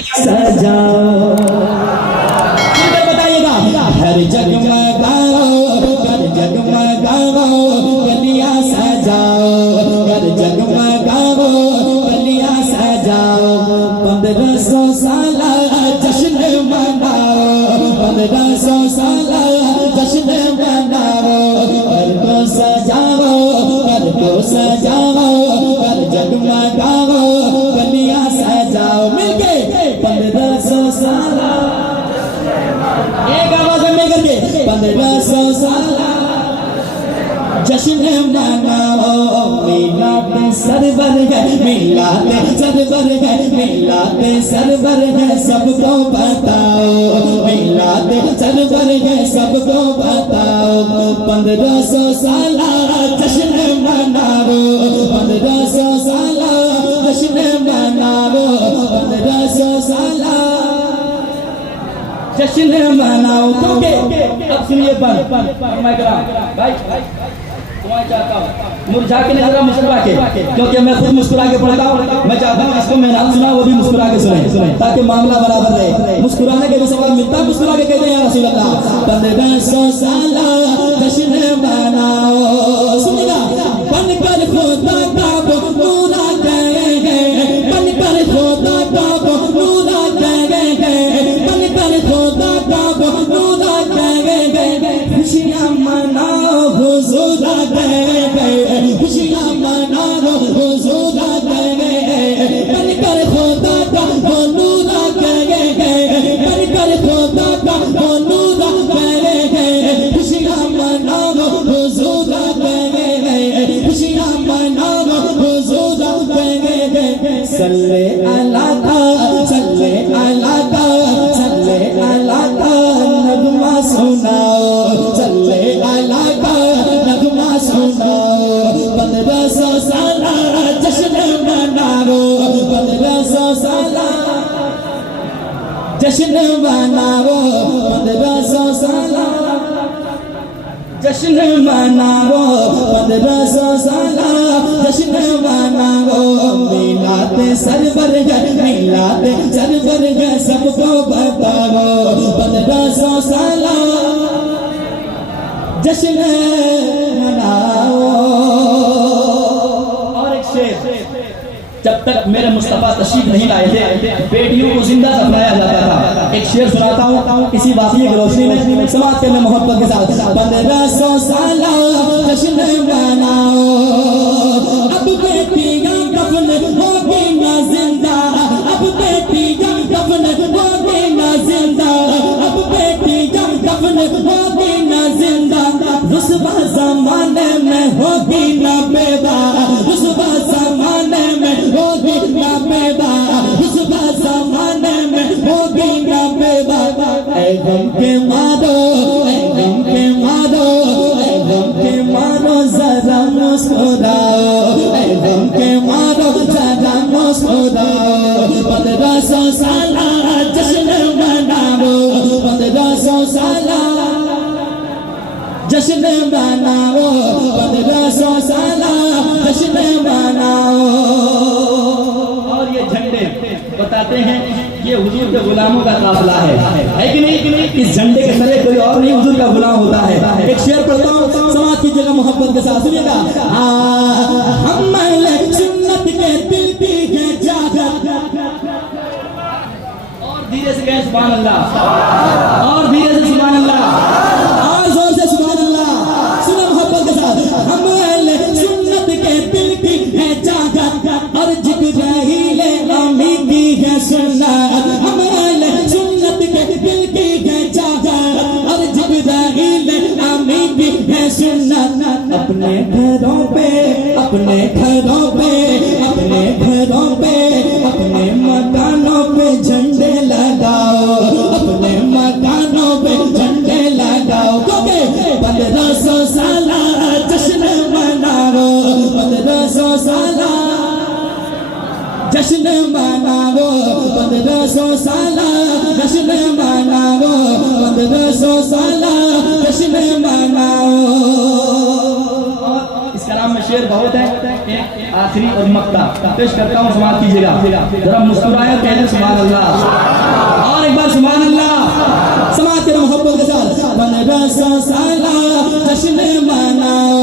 सजाओ, बताइएगा। हर जगमगाओ, घर जगमगाओ, गलियां सजाओ, घर जगमगाओ, गलियां सजाओ। 1500 साल जश्न मनाओ, 1500 साल जश्न मनाओ। घर को सजाओ, घर को सजाओ, घर जगमगाओ, गलियां सजाओ। मिलके 1500 साल, एक आवाज में करके 1500 साल जश्न मनाओ। मिलाद सरवर है, मिलाद सरवर है, मिलाद सरवर है, सबको बताओ। मिलाद सरवर है, सबको बताओ। 1500 साल जश्न मनाओ, 1500 साल जश्न मनाओ, 1500 साल जश्न मनाओ। क्योंकि अब सुनिए भाई, तुम्हारा चाहता हूँ मुरझा के नहीं, जरा मुस्कुरा के, क्योंकि मैं खुद मुस्कुरा के पढ़ता हूँ। मैं चाहता हूँ इसको मैं नाम सुना, वो भी मुस्कुरा के सुने, ताकि मामला बराबर रहे। मुस्कुराने के भी सवाल मिलता है, मुस्कुरा के कहते हैं या रसूल अल्लाह। 1500 साल जश्न मनाओ। सुनिएगा, बनकर खुदा का पूरा करेंगे, बनकर खुदा का पूरा करेंगे, बनकर खुदा का पूरा करेंगे। खुशियाँ मनाओ, हुजूर देंगे, खुशियाँ मनाओ, हुजूर देंगे। बनकर खुदा का नूर करेंगे, बनकर खुदा का नूर करेंगे। खुशियाँ मनाओ, हुजूर देंगे, खुशियाँ मनाओ, हुजूर देंगे। सल्ले अला ता, सल्ले अला ता, सल्ले अला ता, नगमा सुनाओ, सल्ले अला ता, नगमा सुनाओ। 1500 साल जश्न मनाओ, 1500 साल जश्न मनाओ, 1500 साल जश्न मनाओ, 1500 साल जश्न मनाओ। मिलाद सरवर है, मिलाद सरवर है, सबको बताओ। 1500 साल जश्न मनाओ। और एक शेर, जब तक मेरे मुस्तफा तशरीफ नहीं लाए थे, बेटियों को जिंदा दफनाया जाता था। एक शेर सुनाता हूँ इसी वाक़ये की रोशनी में, समाज के में मोहब्बत के साथ। 1500 साल जश्न मनाओ, अब बेटियां दफन होगी ना जिंदा, अब बेटियां दफन होगी ना जिंदा, अब बेटियां दफन होगी ना जिंदा। रुस्वा ज़माने में होगी ना पैदा, रुस्वा ज़माने में होगी ना पैदा, रुस्वा ज़माने में होगी ना पैदा। ऐ गम के मारो, ऐ गम के मारो, ऐ गम के मारो, जरा मुस्कुराओ, ऐ गम के मारो, जरा मुस्कुराओ। 1500 साल जश्न मनाओ, 1500 साल जश्न मनाओ, 1500 साल जश्न मनाओ। और ये झंडे बताते हैं ये हुजूर के गुलामों का काफिला है कि नहीं? इस झंडे के तले कोई और नहीं हुजूर का गुलाम होता है। एक शेर पढ़ता हूँ, समाज की जगह मोहब्बत के साथ सुनिएगा। हम सुन्नत के दिल की है जागा, और धीरे से कहें सुभान अल्लाह, और धीरे से सुभान अल्लाह, और जोर से सुभान अल्लाह। सुनो मोहब्बत के साथ। हम सुन्नत के दिल की है जागा, और जिब्राईल अमीन की है सुन्नत। हम सुन्नत के दिल की है जागा, और जिब्राईल अमीन की है सुन्नत। अपने घरों पे, अपने घरों पे, अपने घरों पे, अपने मकानों पे झंडे लगाओ, अपने मकानों पे झंडे लगाओ। क्योंकि 1500 साल जश्न मनाओ, 1500 साल जश्न मनाओ, 1500 साल जश्न मनाओ, 1500 साल जश्न मनाओ। इस कलाम में शेर बहुत है, एक आखिरी और मक्ता पेश करता हूँ, समाप्त कीजिएगा। जरा मुस्कुराए और कहने सुभान अल्लाह, और एक बार सुभान अल्लाह। समाज के मोहब्बत के साथ 1500 साल जश्न मनाओ,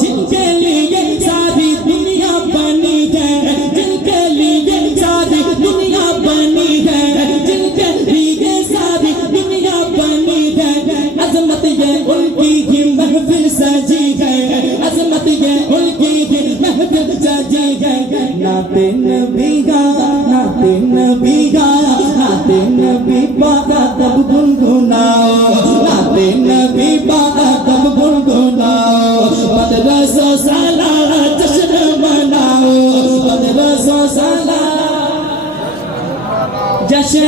जिनके लिए सारी दुनिया बनी है, जिनके लिए सारी दुनिया बनी है, जिनके लिए सारी दुनिया बनी है। अजमत ये उनकी ही महफिल सजी है, अजमत ये उनकी ही महफिल सजी है। नाते नबी गाया, नाते नबी गाया, नाते नबी पाका तब गुनगुनाओ, नाते नबी पाका तब गुनगुनाओ। 1500 साल जश्न मनाओ, 1500 साल जश्न